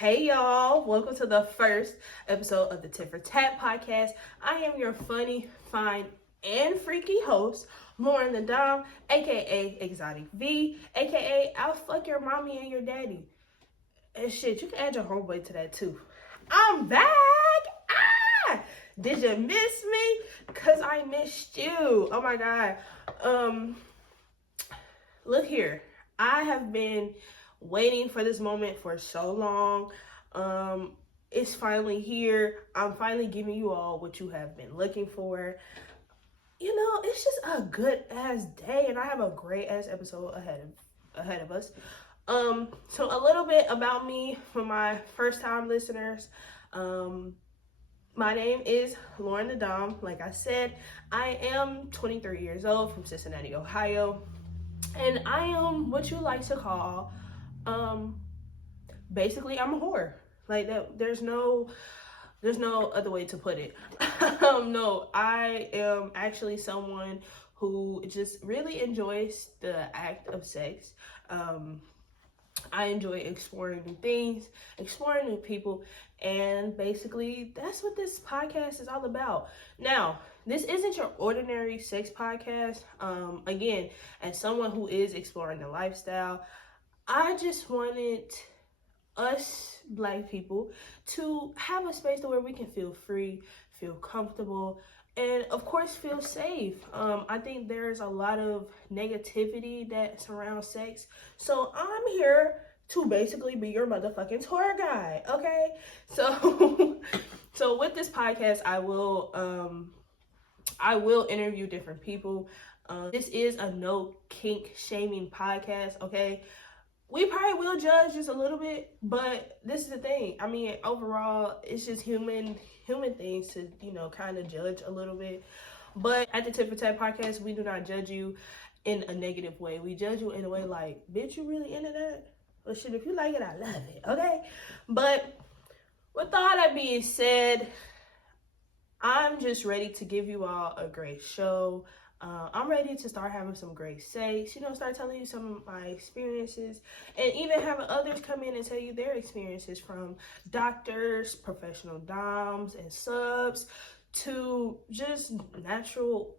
Hey y'all, welcome to the first episode of the Tit for Tat podcast. I am your funny, fine, and freaky host, Lauryn the Dom, aka Exotic V, aka I'll fuck your mommy and your daddy. And shit, you can add your homeboy to that too. I'm back! Ah! Did you miss me? Cause I missed you. Oh my god. Look here. I have been waiting for this moment for so long. It's finally here. I'm finally giving you all what you have been looking for. You know, it's just a good ass day, and I have a great ass episode ahead of us. So a little bit about me for my first time listeners. My name is Lauryn the Dom. Like I said, I am 23 years old from Cincinnati, Ohio. And I am what you like to call, basically I'm a whore. Like that, there's no other way to put it. No, I am actually someone who just really enjoys the act of sex. I enjoy exploring new things, exploring new people, and basically that's what this podcast is all about. Now, this isn't your ordinary sex podcast. Again, as someone who is exploring the lifestyle, I just wanted us Black people to have a space to where we can feel free, feel comfortable, and of course feel safe. I think there's a lot of negativity that surrounds sex, so I'm here to basically be your motherfucking tour guide. Okay, so so with this podcast, I will interview different people. This is a no kink shaming podcast. Okay, we probably will judge just a little bit, but this is the thing. I mean, overall, it's just human things to, kind of judge a little bit. But at the Tit for Tat podcast, we do not judge you in a negative way. We judge you in a way like, bitch, you really into that? Well, shit, if you like it, I love it, okay? But with all that being said, I'm just ready to give you all a great show. I'm ready to start having some great sex, start telling you some of my experiences, and even having others come in and tell you their experiences, from doctors, professional doms and subs, to just natural,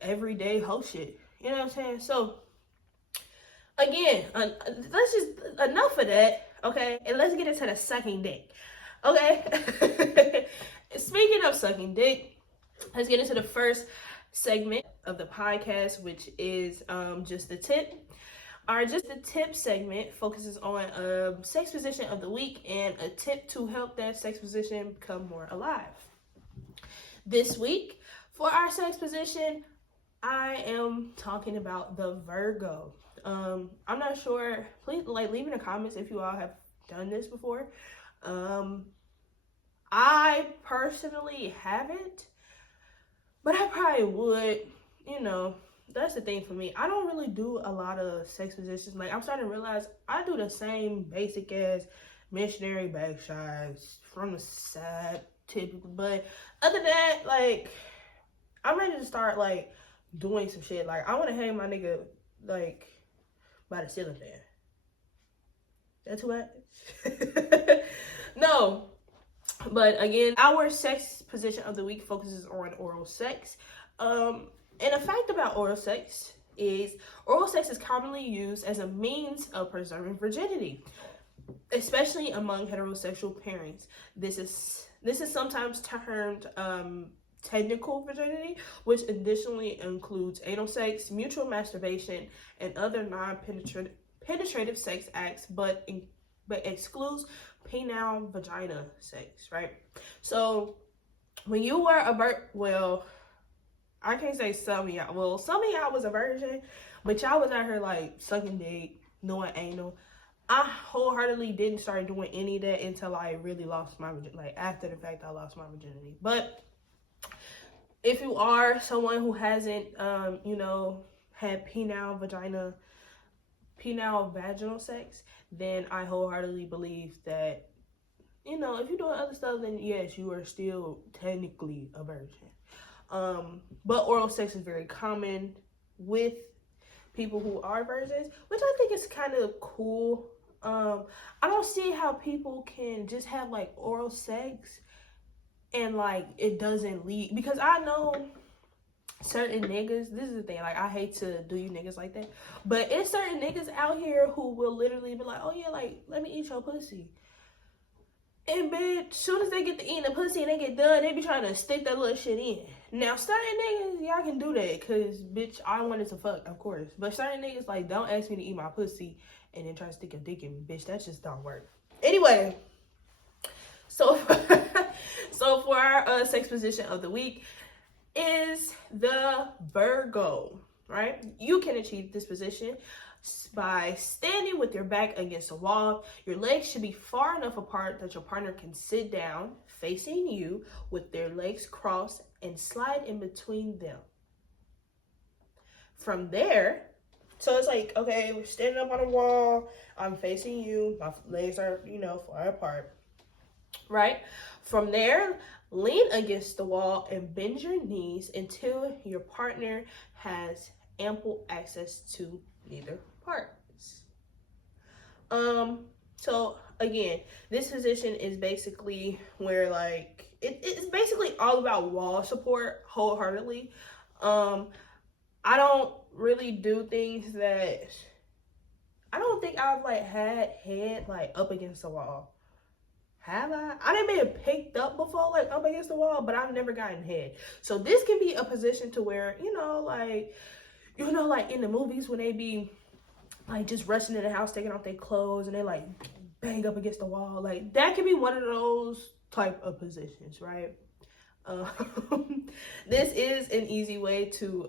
everyday hoe shit. You know what I'm saying? So, again, let's just, enough of that, okay? And let's get into the sucking dick, okay? Speaking of sucking dick, let's get into the first segment of the podcast, which is just the tip. Our just the tip segment focuses on a sex position of the week and a tip to help that sex position become more alive. This week, for our sex position, I am talking about the Virgo. I'm not sure. Please, leave in the comments if you all have done this before. I personally haven't, but I probably would. That's the thing for me. I don't really do a lot of sex positions. Like, I'm starting to realize I do the same basic as missionary back shots from the side, typically. But other than that, like, I'm ready to start, like, doing some shit. Like, I want to hang my nigga, like, by the ceiling fan. That's what? No. But again, our sex position of the week focuses on oral sex. And a fact about oral sex is commonly used as a means of preserving virginity, especially among heterosexual pairings. This is sometimes termed technical virginity, which additionally includes anal sex, mutual masturbation, and other non-penetrative sex acts, but excludes penile vagina sex, right? So when you were I can't say some of y'all. Well, some of y'all was a virgin, but y'all was out here like sucking dick, doing anal. I wholeheartedly didn't start doing any of that until I really lost my virginity. Like, after the fact, I lost my virginity. But if you are someone who hasn't, had penile vaginal sex, then I wholeheartedly believe that, if you're doing other stuff, then yes, you are still technically a virgin. But oral sex is very common with people who are virgins, which I think is kind of cool. I don't see how people can just have like oral sex and like it doesn't lead, because I know certain niggas, this is the thing, like I hate to do you niggas like that, but it's certain niggas out here who will literally be like, oh yeah, like let me eat your pussy. And bitch, soon as they get to eating the pussy and they get done, they be trying to stick that little shit in. Now, certain niggas, y'all can do that, cause bitch, I wanted to fuck, of course. But certain niggas, like, don't ask me to eat my pussy and then try to stick your dick in me, bitch. That just don't work. Anyway, so so for our sex position of the week is the Virgo, right? You can achieve this position by standing with your back against a wall. Your legs should be far enough apart that your partner can sit down facing you with their legs crossed and slide in between them. From there, so it's like, okay, we're standing up on a wall, I'm facing you, my legs are, far apart, right? From there, lean against the wall and bend your knees until your partner has ample access to neither parts. So again, this position is basically where like it's basically all about wall support wholeheartedly. I don't really do things that I don't think I've like had head like up against the wall. Have I? I didn't been picked up before, like up against the wall, but I've never gotten head. So this can be a position to where, like in the movies when they be like just rushing in the house, taking off their clothes, and they like bang up against the wall. Like that could be one of those type of positions, right? This is an easy way to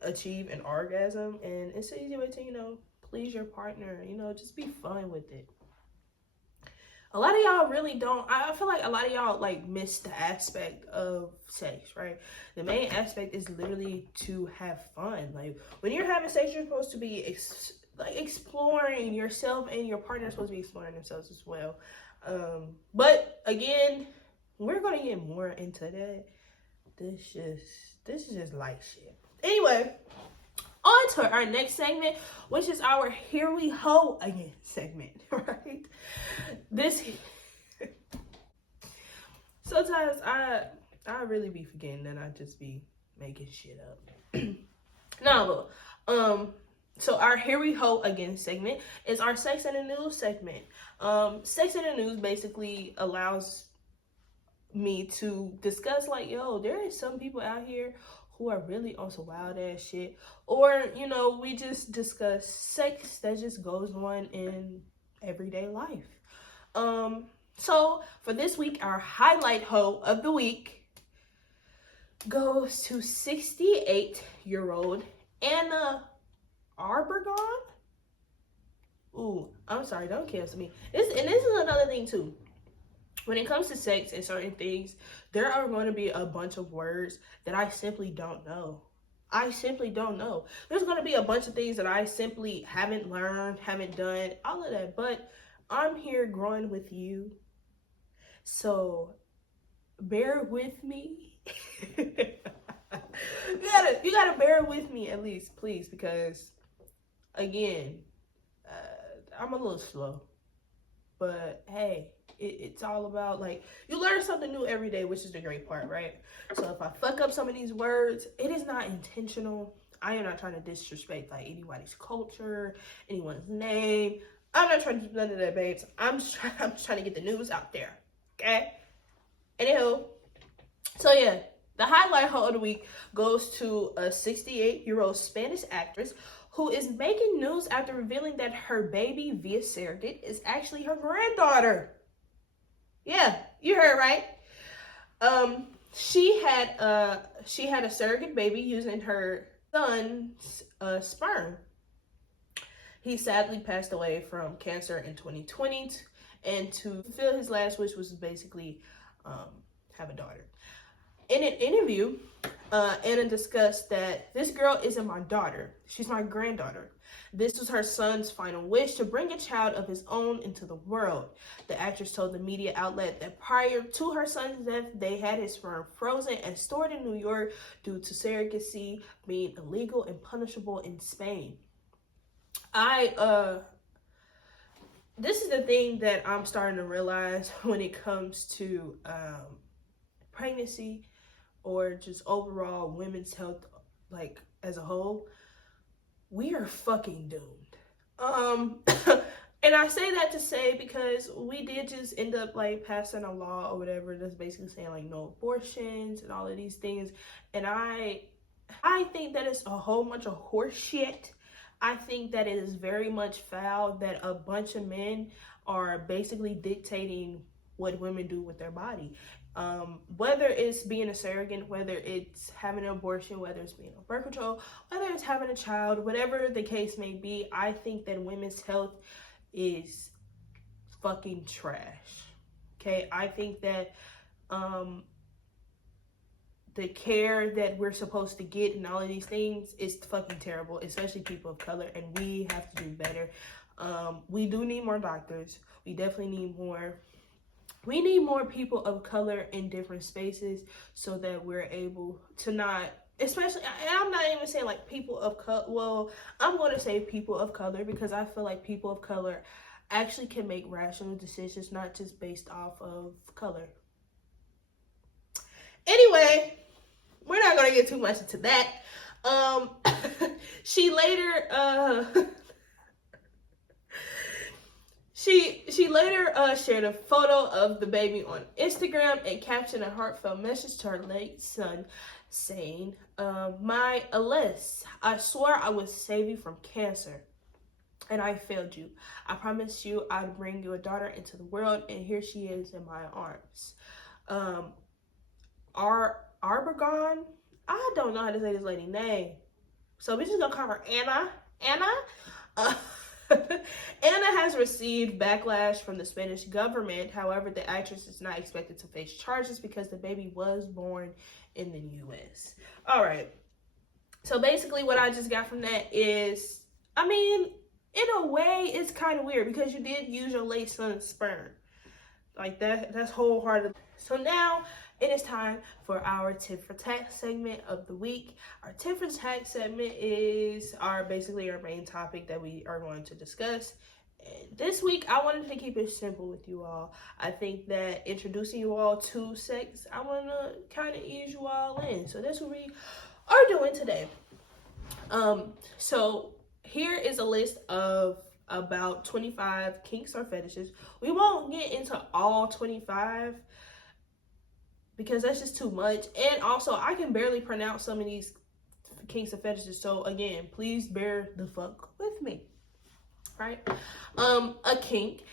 achieve an orgasm, and it's an easy way to, please your partner, just be fun with it. A lot of y'all really don't. I feel like a lot of y'all like miss the aspect of sex, right? The main aspect is literally to have fun. Like when you're having sex, you're supposed to be exploring yourself, and your partner is supposed to be exploring themselves as well. But again, we're gonna get more into that. This is just light shit. Anyway, on to our next segment, which is our Here We Ho Again segment, right? Sometimes I really be forgetting that I just be making shit up. No, so our Here We Ho Again segment is our Sex in the News segment. Sex in the News basically allows me to discuss like, yo, there is some people out here who are really on some wild ass shit, or we just discuss sex that just goes on in everyday life. So for this week, our highlight hoe of the week goes to 68-year-old Anna Arbergon. Ooh, I'm sorry, don't cancel me. This is another thing too. When it comes to sex and certain things, there are going to be a bunch of words that I simply don't know. There's going to be a bunch of things that I simply haven't learned, haven't done, all of that. But I'm here growing with you. So bear with me. You gotta bear with me at least, please, because again, I'm a little slow. But hey, it's all about like you learn something new every day, which is the great part, right? So if I fuck up some of these words, it is not intentional. I am not trying to disrespect like anybody's culture, anyone's name. I'm not trying to do none of that, babes. I'm just trying to get the news out there, okay? Anywho, so yeah, the highlight hoe of the week goes to a 68-year-old Spanish actress who is making news after revealing that her baby via surrogate is actually her granddaughter. Yeah, you heard right. She had a surrogate baby using her son's sperm. He sadly passed away from cancer in 2020, and to fulfill his last wish was basically have a daughter. In an interview, Anna discussed that this girl isn't my daughter, she's my granddaughter. This was her son's final wish, to bring a child of his own into the world. The actress told the media outlet that prior to her son's death, they had his sperm frozen and stored in New York due to surrogacy being illegal and punishable in Spain. this is the thing that I'm starting to realize when it comes to pregnancy or just overall women's health, like as a whole. We are fucking doomed. And I say that to say because we did just end up like passing a law or whatever that's basically saying like no abortions and all of these things. And I think that it's a whole bunch of horse shit. I think that it is very much foul that a bunch of men are basically dictating what women do with their body. Whether it's being a surrogate, whether it's having an abortion, whether it's being on birth control, whether it's having a child, whatever the case may be, I think that women's health is fucking trash. Okay, I think that the care that we're supposed to get and all of these things is fucking terrible, especially people of color, and we have to do better. We do need more doctors. We definitely need more. We need more people of color in different spaces so that we're able to not, especially, and I'm not even saying like people of color, well, I'm going to say people of color because I feel like people of color actually can make rational decisions, not just based off of color. Anyway, we're not going to get too much into that. She later, She later shared a photo of the baby on Instagram and captioned a heartfelt message to her late son saying, my Alyssa, I swore I would save you from cancer and I failed you. I promised you I'd bring your daughter into the world and here she is in my arms. Arbagon, I don't know how to say this lady's name. So we're just gonna call her Anna. Anna has received backlash from the Spanish government. However, the actress is not expected to face charges because the baby was born in the U.S. All right. So basically what I just got from that is, I mean, in a way, it's kind of weird because you did use your late son's sperm. Like that's wholehearted. So now it is time for our tip for tat segment of the week. Our tip for tat segment is basically our main topic that we are going to discuss. And this week, I wanted to keep it simple with you all. I think that introducing you all to sex, I want to kind of ease you all in. So that's what we are doing today. So here is a list of about 25 kinks or fetishes. We won't get into all 25 because that's just too much. And also, I can barely pronounce some of these kinks and fetishes. So again, please bear the fuck with me. Right? A kink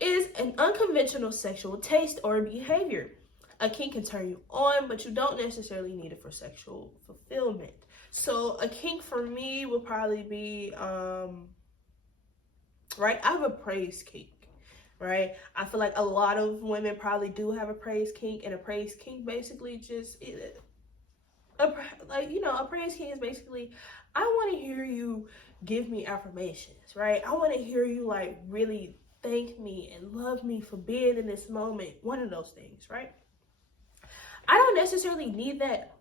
is an unconventional sexual taste or behavior. A kink can turn you on, but you don't necessarily need it for sexual fulfillment. So a kink for me would probably be, right? I have a praise kink, right? I feel like a lot of women probably do have a praise kink, and a praise kink basically just, a praise kink is basically, I want to hear you give me affirmations, right? I want to hear you like really thank me and love me for being in this moment. One of those things, right? I don't necessarily need that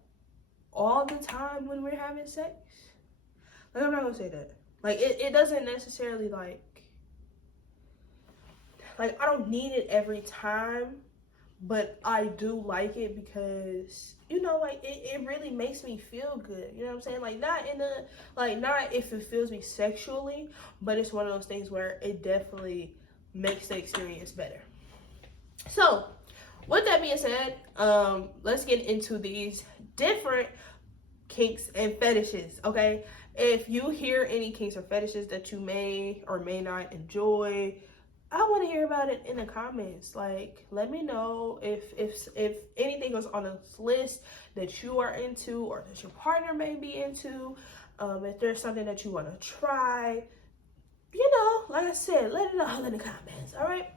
all the time when we're having sex. Like, I'm not gonna say that. Like, it doesn't necessarily like I don't need it every time, but I do like it because, you know, like it really makes me feel good. You know what I'm saying? Like not if it feels me sexually, but it's one of those things where it definitely makes the experience better. So with that being said, let's get into these different kinks and fetishes, okay? If you hear any kinks or fetishes that you may or may not enjoy, I want to hear about it in the comments. Like, let me know if anything goes on this list that you are into or that your partner may be into. If there's something that you want to try, you know, like I said, let it know in the comments, all right?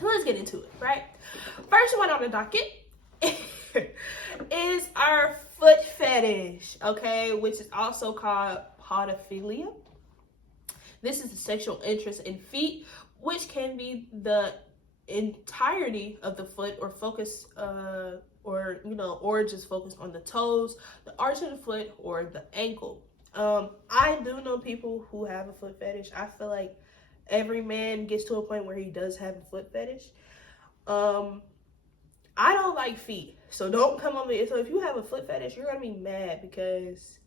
Let's get into it, right? First one on the docket is our foot fetish, okay, which is also called podophilia. This is a sexual interest in feet, which can be the entirety of the foot or focus, or just focus on the toes, the arch of the foot, or the ankle. I do know people who have a foot fetish. I feel like every man gets to a point where he does have a foot fetish. I don't like feet, so don't come on me. So if you have a foot fetish, you're gonna be mad because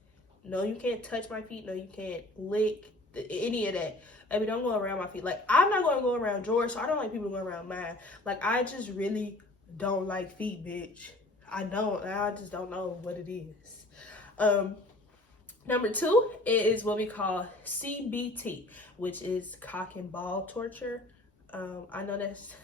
no, you can't touch my feet. No, you can't lick any of that. I mean, don't go around my feet. Like, I'm not gonna go around George, so I don't like people going around mine. Like, I just really don't like feet, bitch. I don't. I just don't know what it is. Number 2 is what we call CBT, which is cock and ball torture. I know that's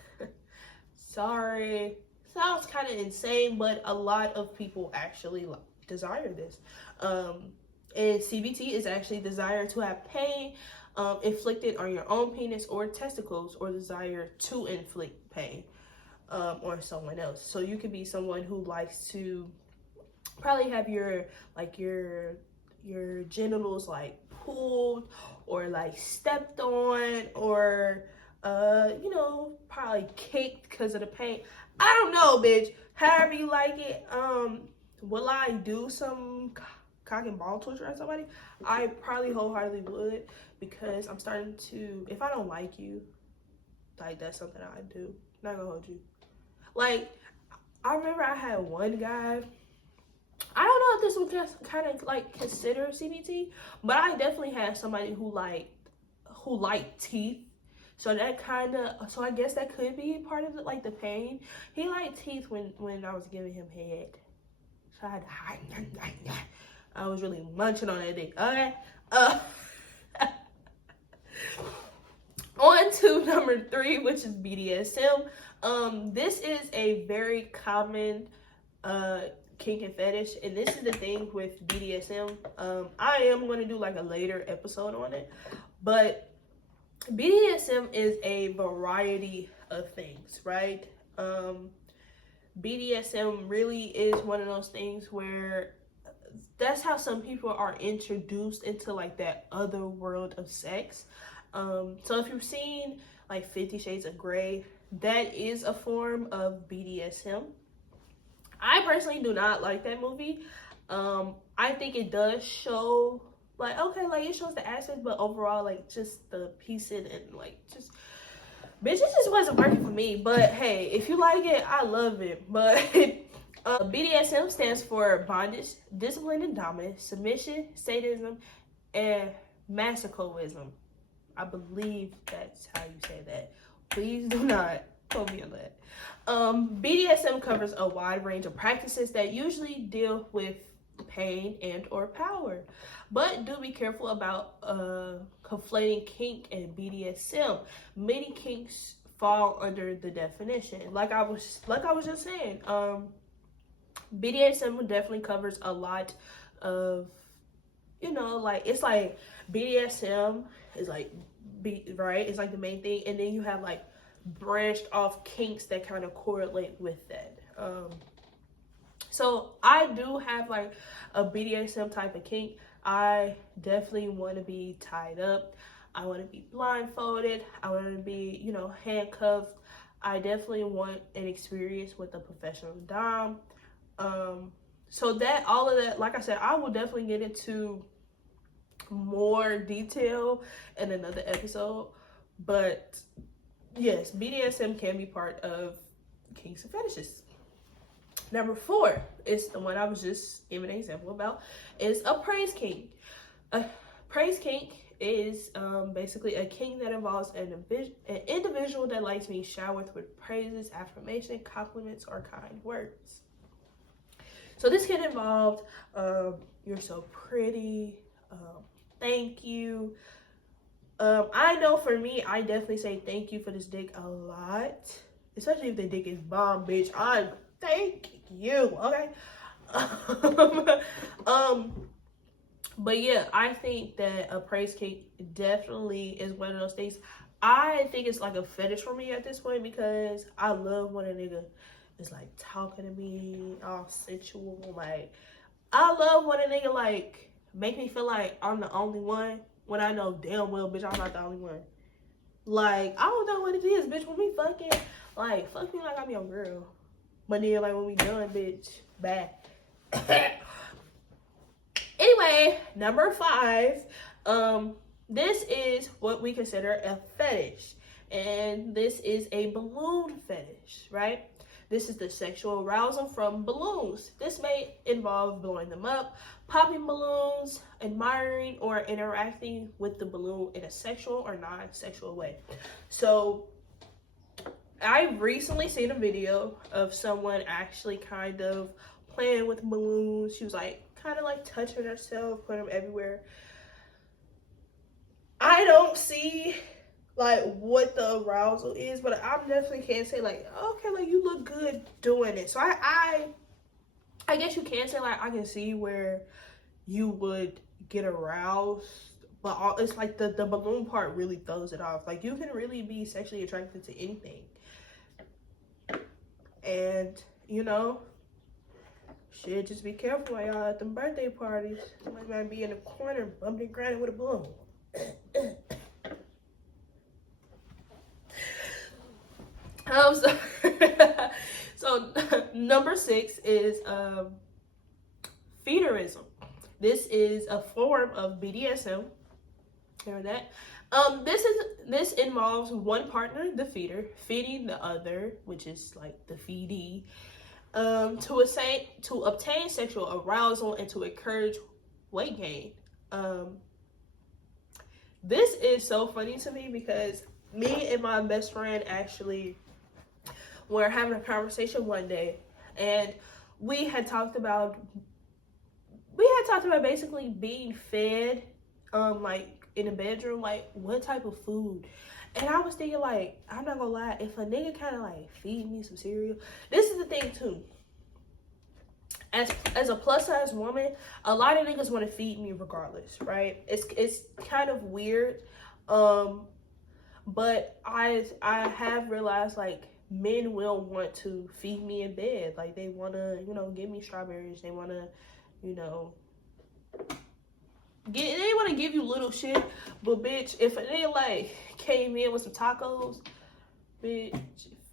sorry, sounds kind of insane, but a lot of people actually desire this. And CBT is actually desire to have pain inflicted on your own penis or testicles, or desire to inflict pain on someone else. So you could be someone who likes to probably have your genitals like pulled or like stepped on, or probably kicked because of the pain. I don't know, bitch. However you like it. Will I do some cock and ball torture on somebody? I probably wholeheartedly would, because I'm starting to, if I don't like you, like, that's something I do. Not gonna hold you. Like, I remember I had one guy, I don't know if this would just kind of like consider CBT, but I definitely had somebody who liked teeth. So that kind of, so I guess that could be part of the pain. He liked teeth when I was giving him head. So I had to, I was really munching on that dick. Okay. On to number 3, which is BDSM. This is a very common kink and fetish, and this is the thing with BDSM. I am going to do like a later episode on it, but BDSM is a variety of things, right? BDSM really is one of those things where that's how some people are introduced into like that other world of sex. So if you've seen like 50 Shades of Grey, that is a form of BDSM. I personally do not like that movie. I think it does show like, okay, like it shows the assets, but overall, like, just the piecing and like just, bitch, it just wasn't working for me. But hey, if you like it, I love it. But BDSM stands for bondage, discipline and dominance, submission, sadism, and masochism. I believe that's how you say that. Please do not quote me on that. BDSM covers a wide range of practices that usually deal with pain and or power, but do be careful about conflating kink and BDSM. Many kinks fall under the definition. Like I was just saying, BDSM definitely covers a lot of, like, it's like BDSM is like right, it's like the main thing, and then you have like branched off kinks that kind of correlate with that. So I do have like a BDSM type of kink. I definitely want to be tied up. I want to be blindfolded. I want to be, handcuffed. I definitely want an experience with a professional dom. So that, all of that, like I said, I will definitely get into more detail in another episode. But yes, BDSM can be part of kinks and fetishes. Number 4 is the one I was just giving an example about, is a praise kink. A praise kink is basically a kink that involves an individual that likes being showered with praises, affirmation, compliments, or kind words. So this can involve, you're so pretty, thank you. I know for me, I definitely say thank you for this dick a lot, especially if the dick is bomb, bitch. Thank you, okay? But yeah, I think that a praise kink definitely is one of those things. I think it's like a fetish for me at this point, because I love when a nigga is like talking to me all sensual. Like, I love when a nigga like make me feel like I'm the only one, when I know damn well, bitch, I'm not the only one. Like, I don't know what it is, bitch. When we fucking, like, fuck me like I'm your girl. But then, like, when we done, bitch, bye. Anyway, number 5, This is what we consider a fetish, and this is a balloon fetish, right? This is the sexual arousal from balloons. This may involve blowing them up, popping balloons, admiring, or interacting with the balloon in a sexual or non-sexual way. So I recently seen a video of someone actually kind of playing with balloons. She was like kind of like touching herself, putting them everywhere. I don't see like what the arousal is, but I definitely can't say like, okay, like you look good doing it. So I guess you can say like I can see where you would get aroused, but it's like the balloon part really throws it off. Like you can really be sexually attracted to anything, and you know, shit, just be careful while y'all at them birthday parties. Somebody might be in the corner bumping and grinding with a balloon. So, so number 6 is feederism. This is a form of BDSM. Hear that? This involves one partner, the feeder, feeding the other, which is like the feedee, to obtain sexual arousal and to encourage weight gain. This is so funny to me because me and my best friend actually were having a conversation one day, and we had talked about basically being fed like in the bedroom, like what type of food. And I was thinking, like, I'm not gonna lie, if a nigga kind of like feed me some cereal, this is the thing too. As a plus size woman, a lot of niggas want to feed me regardless, right? It's kind of weird, but I have realized like men will want to feed me in bed, like they want to, you know, give me strawberries, they want to, you know, they want to give you little shit. But bitch, if they like came in with some tacos, bitch,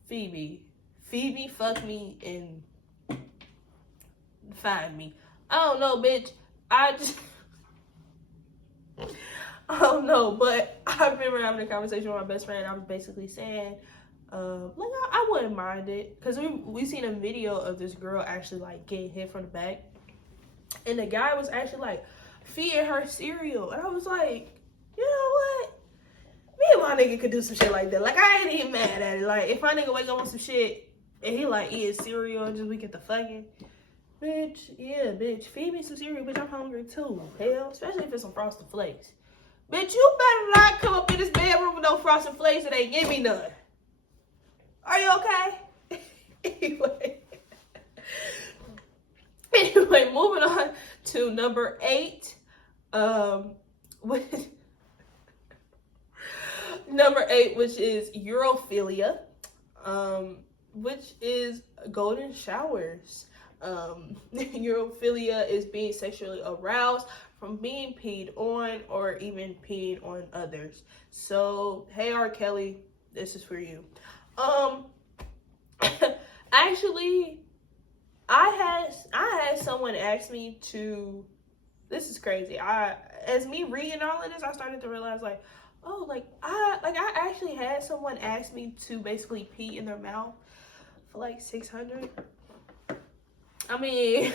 feed me, fuck me, and find me. I don't know, bitch. I don't know, but I remember having a conversation with my best friend. I was basically saying, like I wouldn't mind it, because we seen a video of this girl actually like getting hit from the back, and the guy was actually like feeding her cereal, and I was like, you know what? Me and my nigga could do some shit like that. Like I ain't even mad at it. Like if my nigga wake up on some shit and he like eating cereal and just we get the fucking. Bitch, yeah, bitch, feed me some cereal, bitch, I'm hungry too. Hell, especially if it's some Frosted Flakes. Bitch, you better not come up in this bedroom with no Frosted Flakes and ain't give me none. Are you okay? Anyway, moving on to number 8. Number 8, which is urophilia, which is golden showers. Urophilia is being sexually aroused from being peed on or even peeing on others. So, hey R. Kelly, this is for you. Actually, I had someone ask me to. This is crazy. As me reading all of this, I started to realize like, oh, I actually had someone ask me to basically pee in their mouth for like $600. I mean,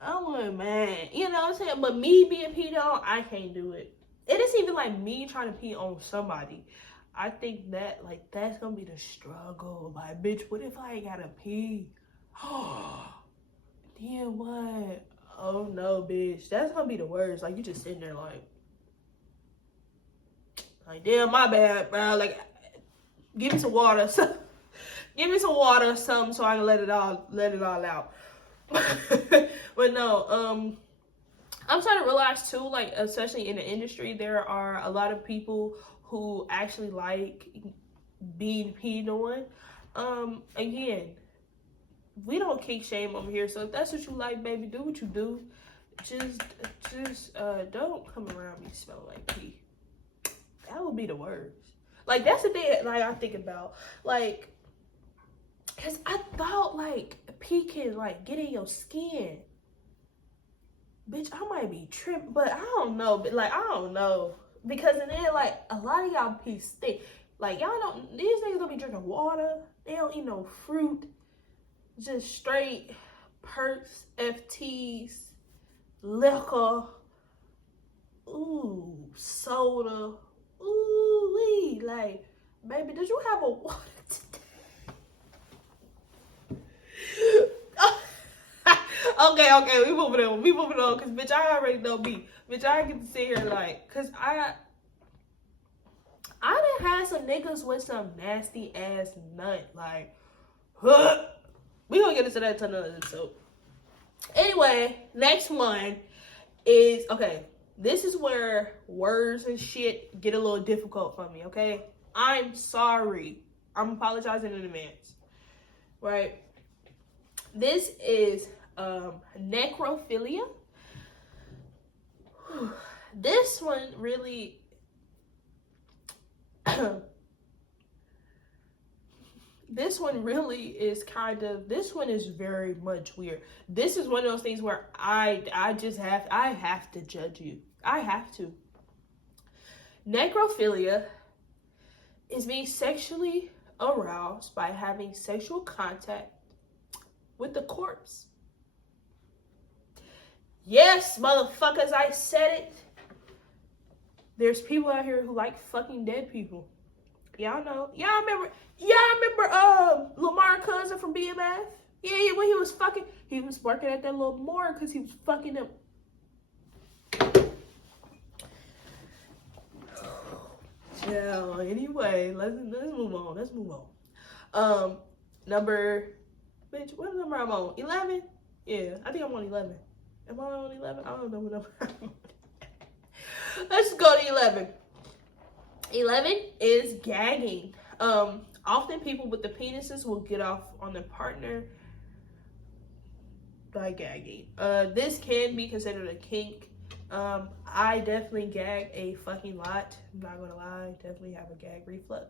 I wasn't mad, you know what I'm saying? But me being peed on, I can't do it. It isn't even like me trying to pee on somebody. I think that, like, that's gonna be the struggle. Like, bitch, what if I ain't gotta pee? Then what? Oh no, bitch. That's gonna be the worst. Like, you just sitting there like, damn, my bad, bro. Like, give me some water. Give me some water or something so I can let it all out. But no, I'm starting to realize too, like, especially in the industry, there are a lot of people who actually like being peed on. Again, we don't kink shame over here, so if that's what you like, baby, do what you do. Just don't come around me smelling like pee. That would be the worst. Like, that's the thing that, like, I think about, like, because I thought, like, pee can, like, get in your skin. bitch, I might be tripping, but I don't know. But like, I don't know. Because and then like a lot of y'all be thick. Like y'all don't, these niggas don't be drinking water. They don't eat no fruit. Just straight perks, FTs, liquor, ooh, soda, ooh wee. Like, baby, did you have a water today? Okay, we moving on, cause bitch, I already know me. Bitch, I get to sit here like, cause I done had some niggas with some nasty ass nut, like, huh. We gonna get into that to another episode. Anyway, next one is, okay, this is where words and shit get a little difficult for me, okay? I'm sorry. I'm apologizing in advance, right? This is necrophilia. This one really this one really is kind of, this one is very much weird. This is one of those things where I have to judge you. I have to. Necrophilia is being sexually aroused by having sexual contact with the corpse. Yes, motherfuckers, I said it. There's people out here who like fucking dead people. Y'all know. Y'all remember Lamar cousin from BMF? Yeah, when he was working at that little morgue because he was fucking them. Yeah, anyway, let's move on. Bitch, what number I'm on? 11? Yeah, I think I'm on 11. Am I on 11? I don't know what number I'm on. Let's go to 11. 11 is gagging. Often people with the penises will get off on their partner by gagging. This can be considered a kink. I definitely gag a fucking lot. I'm not gonna lie. Definitely have a gag reflex.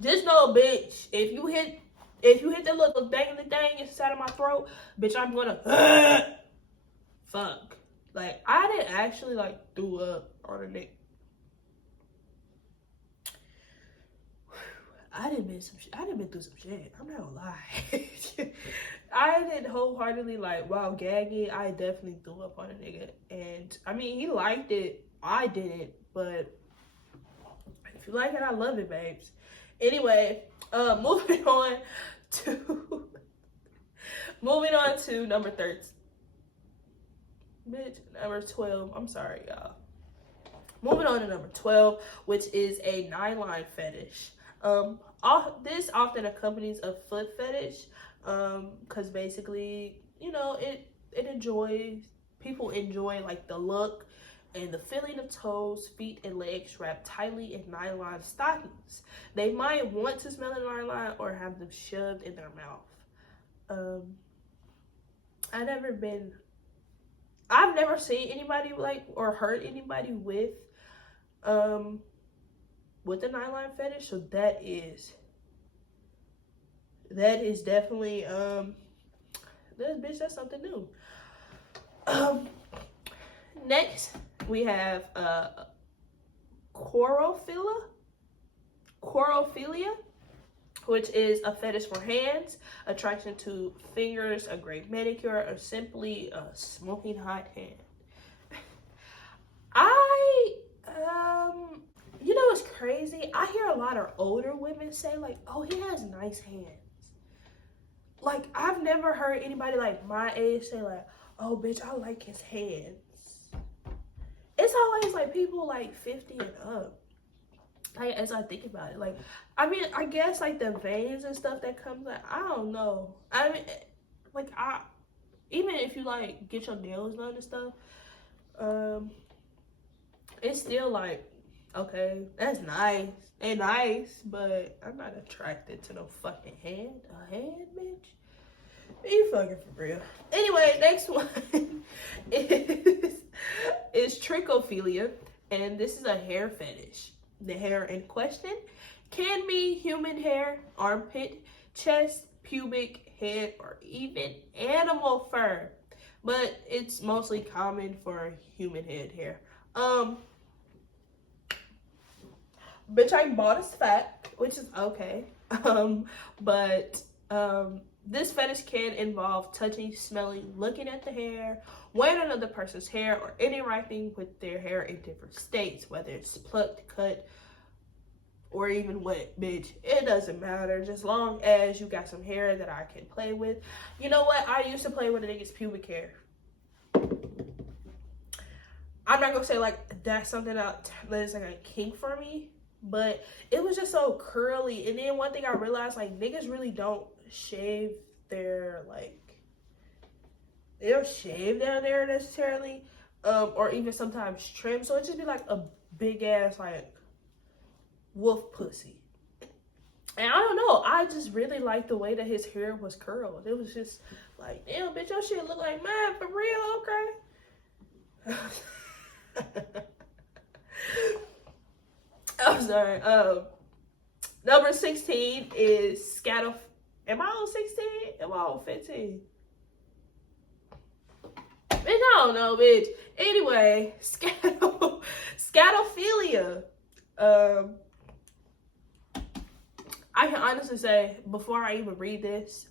Just know, bitch, if you hit that little thing inside of my throat, bitch, I'm gonna fuck. Like, I didn't actually like throw up on a nigga. I done been through some shit. I'm not gonna lie. I didn't wholeheartedly like, while gagging, I definitely threw up on a nigga. And I mean, he liked it. I didn't, but if you like it, I love it, babes. Anyway, moving on to number 13. Bitch, number 12. I'm sorry, y'all. Moving on to number 12, which is a nylon fetish. This often accompanies a foot fetish, because basically, you know, people enjoy like the look and the feeling of toes, feet, and legs wrapped tightly in nylon stockings. They might want to smell the nylon or have them shoved in their mouth. I've never seen anybody like, or heard anybody with a nylon fetish, so that is definitely that's something new. Next we have corophilia, which is a fetish for hands, attraction to fingers, a great manicure, or simply a smoking hot hand. You know what's crazy? I hear a lot of older women say like, oh, he has nice hands. Like, I've never heard anybody like my age say like, oh, bitch, I like his hands. It's always like people like 50 and up. Like, as I think about it, like, I mean, I guess like the veins and stuff that comes out, I don't know. I mean, like, even if you like get your nails done and stuff, it's still like, okay, that's nice and nice, but I'm not attracted to no fucking hand. A hand, bitch? Are you fucking for real? Anyway, next one is trichophilia, and this is a hair fetish. The hair in question can be human hair, armpit, chest, pubic, head, or even animal fur. But it's mostly common for human head hair. Bitch, I bought a fat, which is okay. But this fetish can involve touching, smelling, looking at the hair, wearing another person's hair, or interacting with their hair in different states, whether it's plucked, cut, or even wet, bitch. It doesn't matter, just long as you got some hair that I can play with. You know what? I used to play with a nigga's pubic hair. I'm not gonna say like that's something that is like a kink for me, but it was just so curly. And then one thing I realized, like, niggas really don't shave their, like, they don't shave down there necessarily, or even sometimes trim. So it just be like a big ass like wolf pussy. And I don't know, I just really liked the way that his hair was curled. It was just like, damn, bitch, your shit look like mine for real, okay? I'm sorry. Number 16 is scatto. Am I on 16? Am I on 15? Bitch, I don't know, bitch. Anyway, scatophilia. I can honestly say, before I even read this,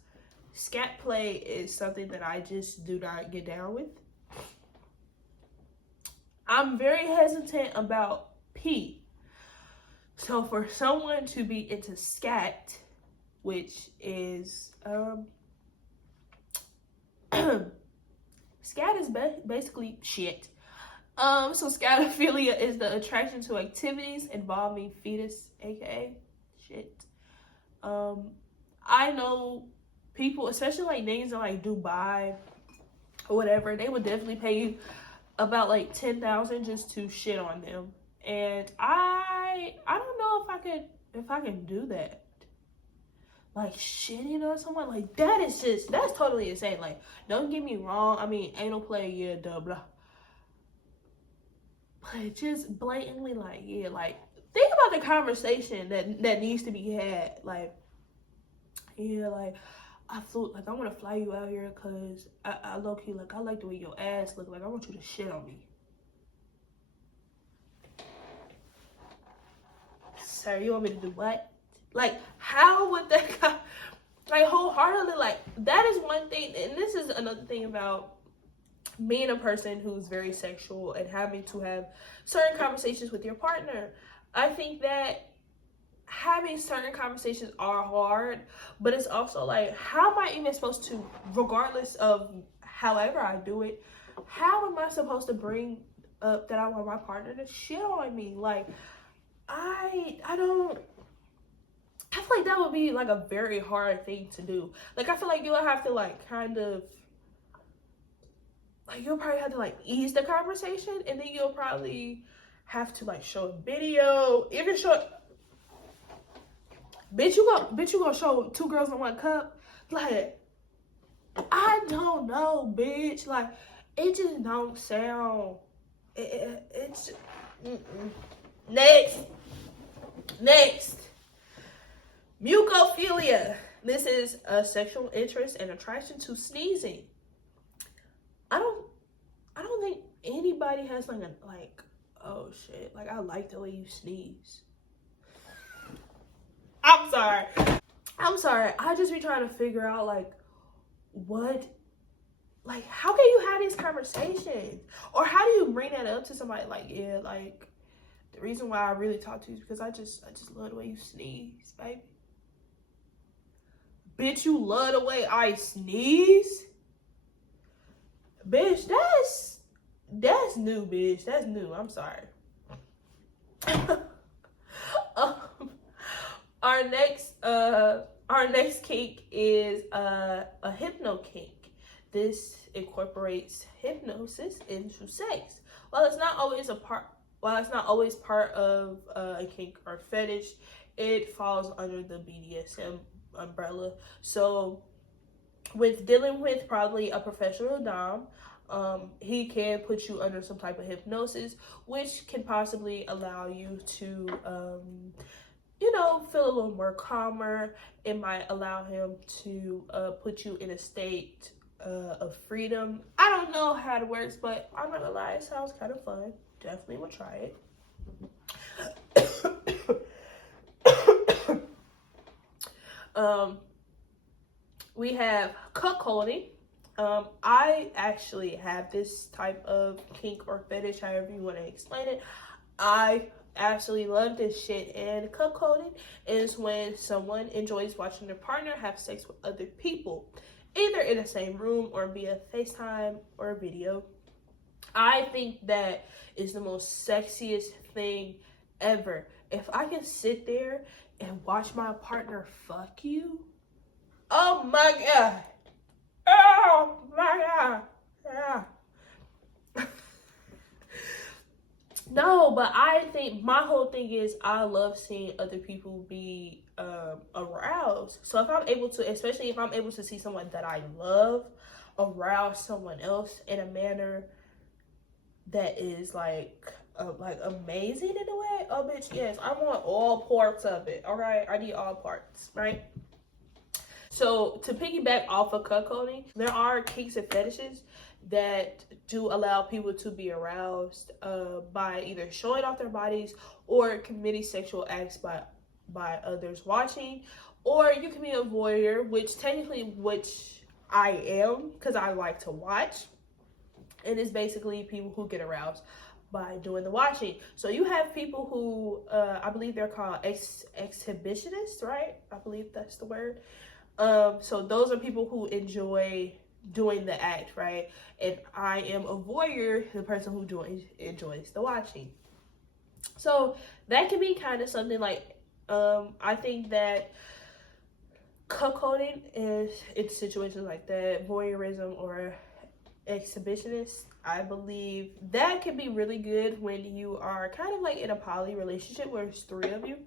scat play is something that I just do not get down with. I'm very hesitant about pee. So for someone to be into scat, which is scat is basically shit. So scatophilia is the attraction to activities involving fetus, aka shit. I know people, especially like niggas in like Dubai or whatever, they would definitely pay you about like $10,000 just to shit on them. And I don't know if I can do that. Like shitting on someone, like that's totally insane. Like, don't get me wrong, I mean, anal play, yeah, duh, blah. But just blatantly, like, yeah, like, think about the conversation that needs to be had. Like, yeah, like, I want to fly you out here because I low-key, like, I like the way your ass look. Like, I want you to shit on me. Sir, you want me to do what? Like, how would that guy, like, wholeheartedly, like, that is one thing. And this is another thing about being a person who's very sexual and having to have certain conversations with your partner. I think that having certain conversations are hard, but it's also like, how am I even supposed to, regardless of however I do it, how am I supposed to bring up that I want my partner to shit on me? Like, I feel like that would be like a very hard thing to do. Like, I feel like you'll have to like kind of, like, you'll probably have to like ease the conversation, and then you'll probably have to like show a video. Even show, bitch, you gonna show 2 girls in 1 cup? Like, I don't know, bitch. Like, it just don't sound. It's Next, mucophilia. This is a sexual interest and attraction to sneezing. I don't think anybody has like oh shit, like, I like the way you sneeze. I'm sorry. I just be trying to figure out like what, like, how can you have these conversations, or how do you bring that up to somebody? Like, yeah, like, the reason why I really talk to you is because I just love the way you sneeze, baby. Bitch, you love the way I sneeze? Bitch, that's new, bitch. That's new. I'm sorry. Our next kink is a hypno kink. This incorporates hypnosis into sex. While it's not always part of a kink or fetish, it falls under the BDSM umbrella. So with dealing with probably a professional dom, he can put you under some type of hypnosis, which can possibly allow you to you know, feel a little more calmer. It might allow him to put you in a state of freedom. I don't know how it works, but I'm not gonna lie, it sounds kind of fun. Definitely will try it. We have cuckolding. I actually have this type of kink or fetish, however you want to explain it. I absolutely love this shit. And cuckolding is when someone enjoys watching their partner have sex with other people, either in the same room or via FaceTime or video. I think that is the most sexiest thing ever. If I can sit there and watch my partner fuck you, oh my god. Oh my god. Yeah. No, but I think my whole thing is I love seeing other people be aroused. So if I'm able to, especially if I'm able to see someone that I love arouse someone else in a manner that is like amazing in a way, oh bitch, yes, I want all parts of it. All right, I need all parts, right? So to piggyback off of cuckolding, there are kinks and fetishes that do allow people to be aroused by either showing off their bodies or committing sexual acts by others watching. Or you can be a voyeur, which I am, because I like to watch. And it's basically people who get aroused by doing the watching. So you have people who I believe they're called exhibitionists, right? I believe that's the word. So those are people who enjoy doing the act, right? And I am a voyeur, the person who enjoys the watching. So that can be kind of something like, I think that cuckolding is in situations like that, voyeurism or exhibitionist, I believe that can be really good when you are kind of like in a poly relationship where it's 3 of you.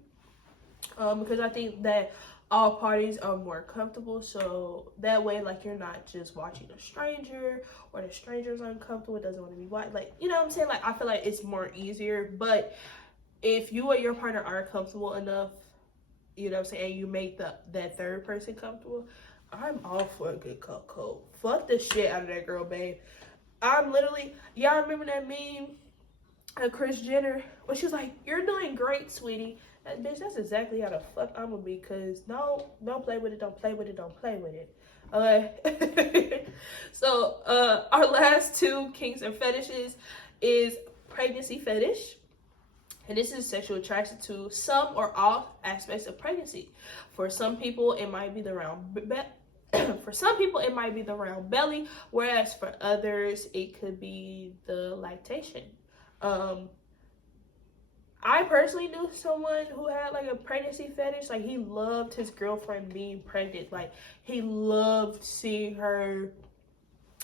Because I think that all parties are more comfortable, so that way, like, you're not just watching a stranger, or the stranger's uncomfortable, doesn't want to be watched, like, you know what I'm saying? Like, I feel like it's more easier. But if you or your partner are comfortable enough, you know what I'm saying, and you make that third person comfortable, I'm all for a good cuckold. Fuck the shit out of that girl, babe. I'm literally, y'all remember that meme of Kris Jenner when she's like, "You're doing great, sweetie." Bitch, that's exactly how the fuck I'm gonna be, cause don't play with it, don't play with it, don't play with it. Okay. So our last 2 kinks and fetishes is pregnancy fetish. And this is sexual attraction to some or all aspects of pregnancy. For some people, it might be the round for some people, it might be the round belly, whereas for others, it could be the lactation. I personally knew someone who had like a pregnancy fetish. Like, he loved his girlfriend being pregnant. Like, he loved seeing her.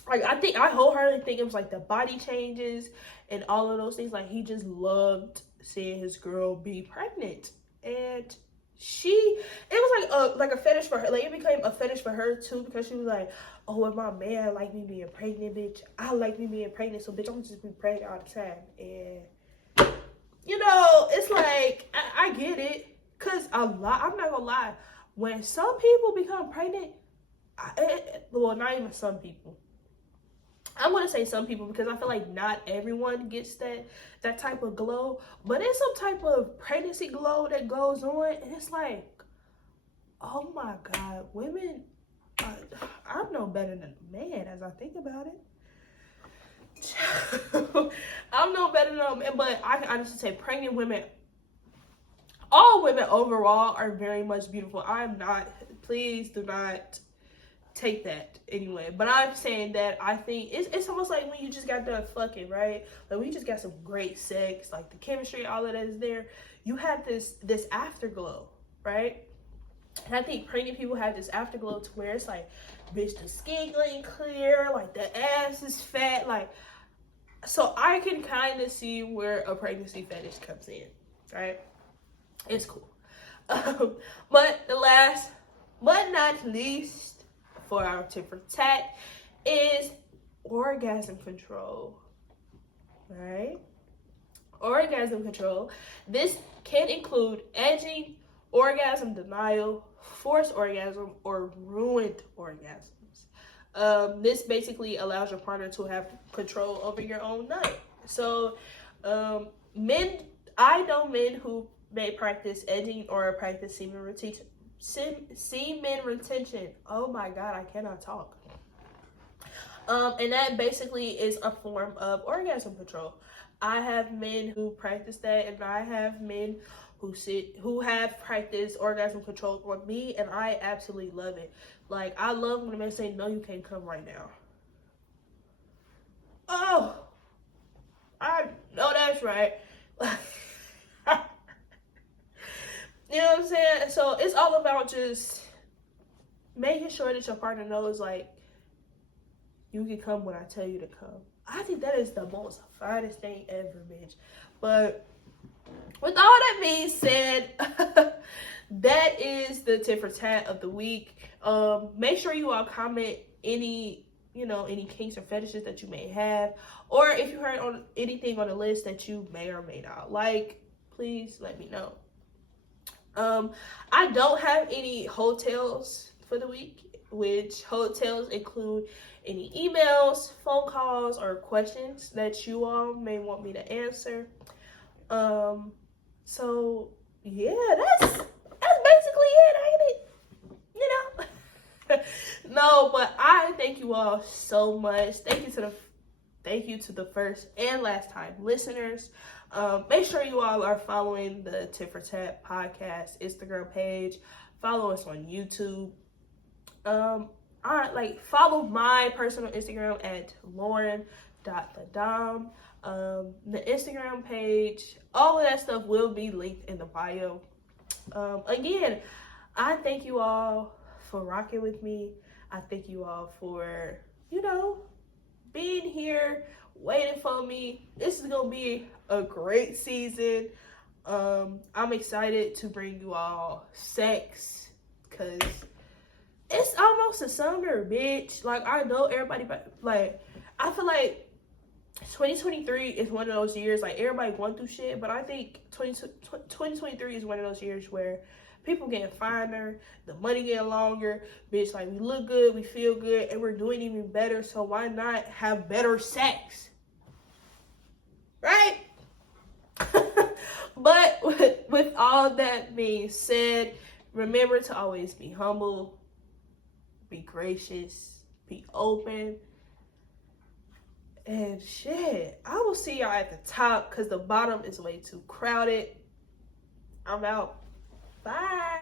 Like, I wholeheartedly think it was like the body changes and all of those things. Like, he just loved seeing his girl be pregnant. And it was like a fetish for her. Like, it became a fetish for her too, because she was like, "Oh, if my man like me being pregnant, bitch, I like me being pregnant, so bitch, I'm just be pregnant all the time." And you know, it's like, I get it. Because I'm not gonna lie, when some people become pregnant, well, not even some people, I'm gonna say some people, because I feel like not everyone gets that type of glow, but it's some type of pregnancy glow that goes on, and it's like, oh my god, women, I'm no better than a man as I think about it. I'm no better than them, but I can honestly say pregnant women, all women overall, are very much beautiful. I'm not, please do not take that anyway, but I'm saying that I think it's almost like when you just got done fucking, right? Like, when you just got some great sex, like the chemistry, all of that is there, you have this afterglow, right? And I think pregnant people have this afterglow to where it's like, bitch, the skin getting clear, like the ass is fat, like. So I can kind of see where a pregnancy fetish comes in, right? It's cool. But the last but not least for our tip for tat is orgasm control, right? Orgasm control. This can include edging orgasm denial, forced orgasm, or ruined orgasms. This basically allows your partner to have control over your own nut. So, men, I know men who may practice edging or practice semen retention. Semen retention. Oh my God, I cannot talk. And that basically is a form of orgasm control. I have men who practice that, and I have men who have practiced orgasm control on me, and I absolutely love it. Like, I love when a man say, "No, you can't come right now." Oh, I know that's right. You know what I'm saying? So it's all about just making sure that your partner knows, like, you can come when I tell you to come. I think that is the most finest thing ever, bitch. But with all that being said, that is the tit for tat of the week. Make sure you all comment any kinks or fetishes that you may have, or if you heard on anything on the list that you may or may not like, please let me know. I don't have any hotels for the week, which hotels include any emails, phone calls, or questions that you all may want me to answer. So yeah, that's basically it, ain't it? You know? No, but I thank you all so much. Thank you to the first and last time listeners. Make sure you all are following the Tit for Tat podcast Instagram page. Follow us on YouTube. Follow my personal Instagram at Lauryn.thedom. The Instagram page, all of that stuff will be linked in the bio. Again, I thank you all for rocking with me. I thank you all for, being here, waiting for me. This is going to be a great season. I'm excited to bring you all sex, because it's almost a summer, bitch. Like, I know everybody, like, I feel like 2023 is one of those years, like, everybody going through shit, but I think 2023 is one of those years where people getting finer, the money getting longer, bitch, like, we look good, we feel good, and we're doing even better, so why not have better sex? Right? But with all that being said, remember to always be humble, be gracious, be open, and shit, I will see y'all at the top, because the bottom is way too crowded. I'm out. Bye.